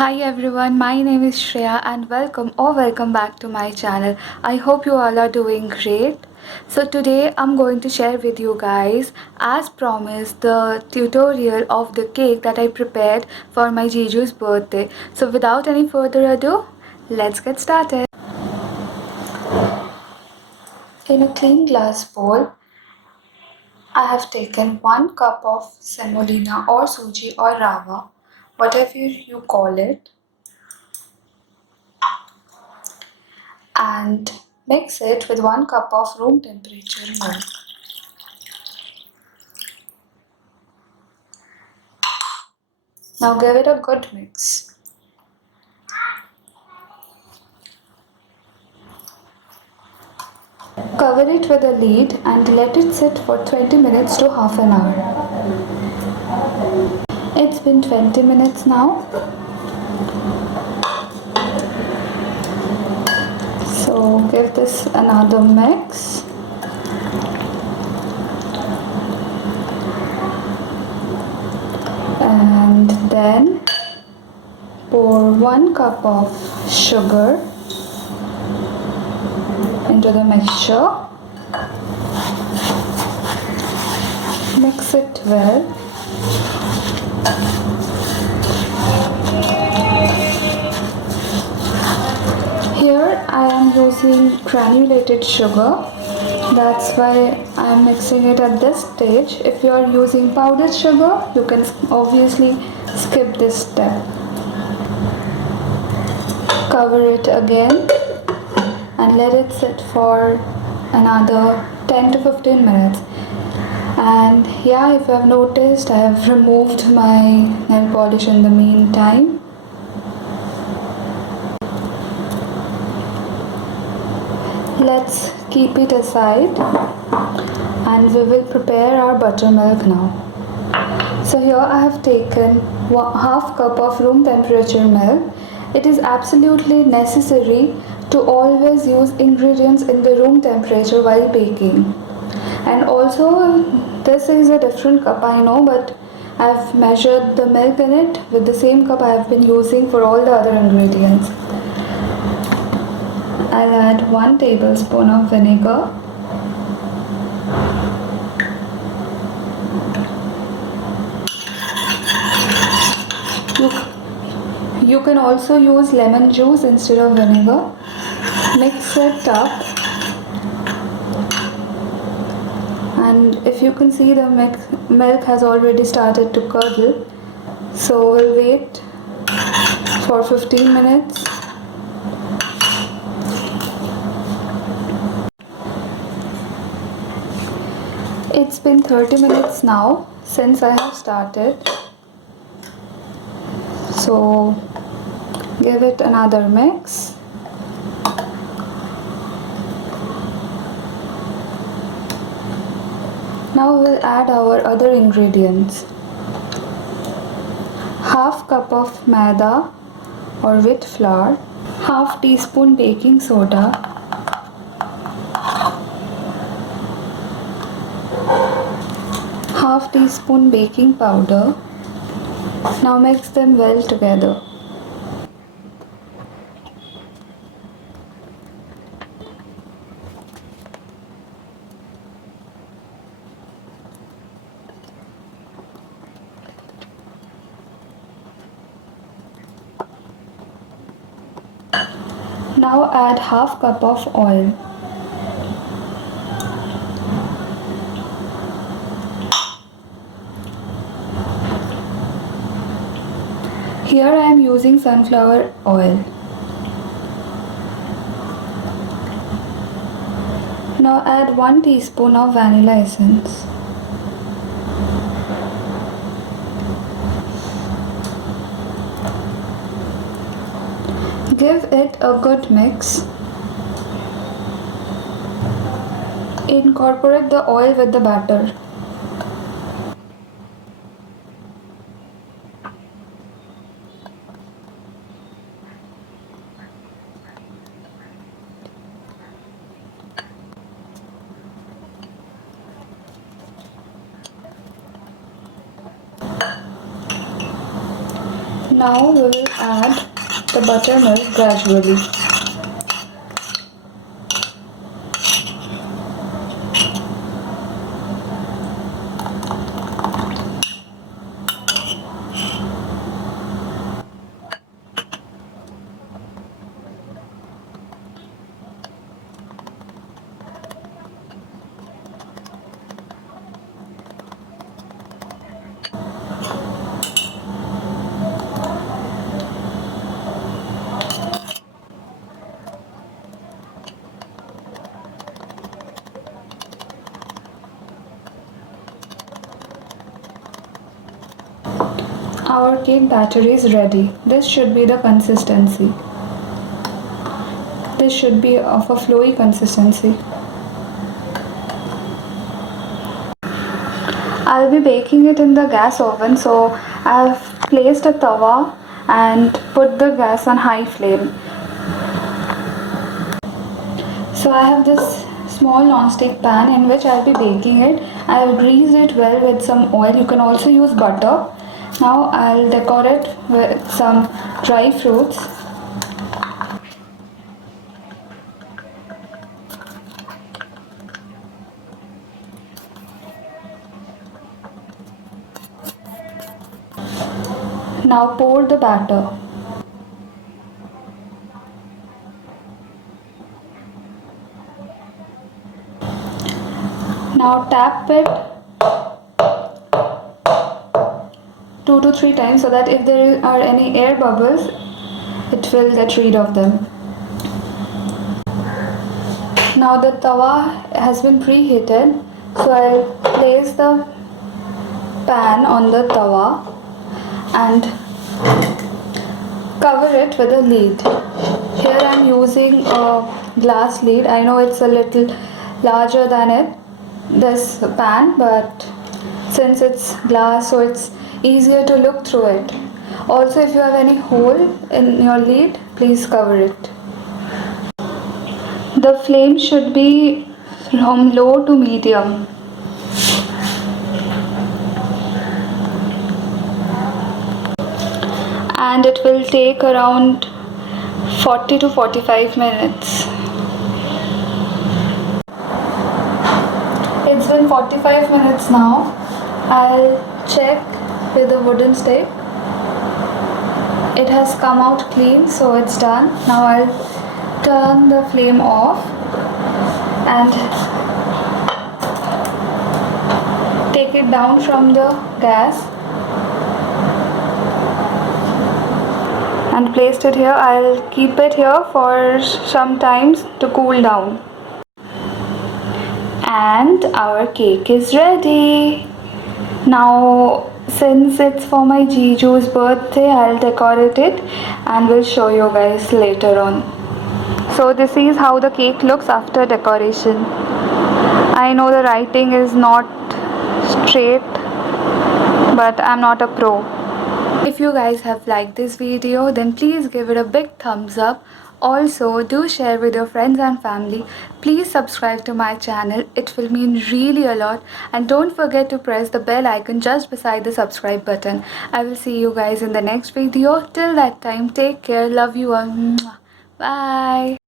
Hi everyone, my name is Shreya and welcome back to my channel. I hope you all are doing great. So today I'm going to share with you guys, as promised, the tutorial of the cake that I prepared for my Jiju's birthday. So without any further ado, let's get started. In a clean glass bowl, I have taken 1 cup of semolina or suji or rava, whatever you call it, and mix it with 1 cup of room temperature milk. Now give it a good mix. Cover it with a lid and let it sit for 20 minutes to half an hour. It's been 20 minutes now. So give this another mix. And then pour 1 cup of sugar into the mixture. Mix it well. Here I am using granulated sugar. That's why I am mixing it at this stage. If you are using powdered sugar, you can obviously skip this step. Cover it again and let it sit for another 10 to 15 minutes. And yeah, if you have noticed, I have removed my nail polish in the meantime. Let's keep it aside and we will prepare our buttermilk now. So here I have taken half cup of room temperature milk. It is absolutely necessary to always use ingredients in the room temperature while baking. And also this is a different cup, I know, but I've measured the milk in it with the same cup I have been using for all the other ingredients. I'll add 1 tablespoon of vinegar. You can also use lemon juice instead of vinegar. Mix it up. And if you can see, the milk has already started to curdle. So we'll wait for 15 minutes. It's been 30 minutes now since I have started. So give it another mix. Now we'll add our other ingredients. Half cup of maida or wheat flour, half teaspoon baking soda, half teaspoon baking powder. Now mix them well together. Now add half cup of oil. Here I am using sunflower oil. Now add 1 teaspoon of vanilla essence. Give it a good mix. Incorporate the oil with the batter. Now we will add the buttermilk gradually. Our cake batter is ready. This should be the consistency. This should be of a flowy consistency. I'll be baking it in the gas oven, so I've placed a tawa and put the gas on high flame. So I have this small non-stick pan in which I'll be baking it. I've greased it well with some oil. You can also use butter. Now I'll decorate with some dry fruits. Now pour the batter. Now tap it 2 to 3 times so that if there are any air bubbles, it will get rid of them. Now the tawa has been preheated, so I'll place the pan on the tawa and cover it with a lid. Here I'm using a glass lid. I know it's a little larger than this pan, but since it's glass, so it's easier to look through it. Also, if you have any hole in your lid, please cover it. The flame should be from low to medium. And it will take around 40 to 45 minutes. It's been 45 minutes now. I'll check with a wooden stick. It has come out clean, so it's done. Now I'll turn the flame off and take it down from the gas and placed it here. I'll keep it here for some time to cool down. And our cake is ready. Now since it's for my Jiju's birthday, I'll decorate it and will show you guys later on. So this is how the cake looks after decoration. I know the writing is not straight, but I'm not a pro. If you guys have liked this video, then please give it a big thumbs up. Also, do share with your friends and family. Please subscribe to my channel. It will mean really a lot. And don't forget to press the bell icon just beside the subscribe button. I will see you guys in the next video. Till that time, take care. Love you all. Bye.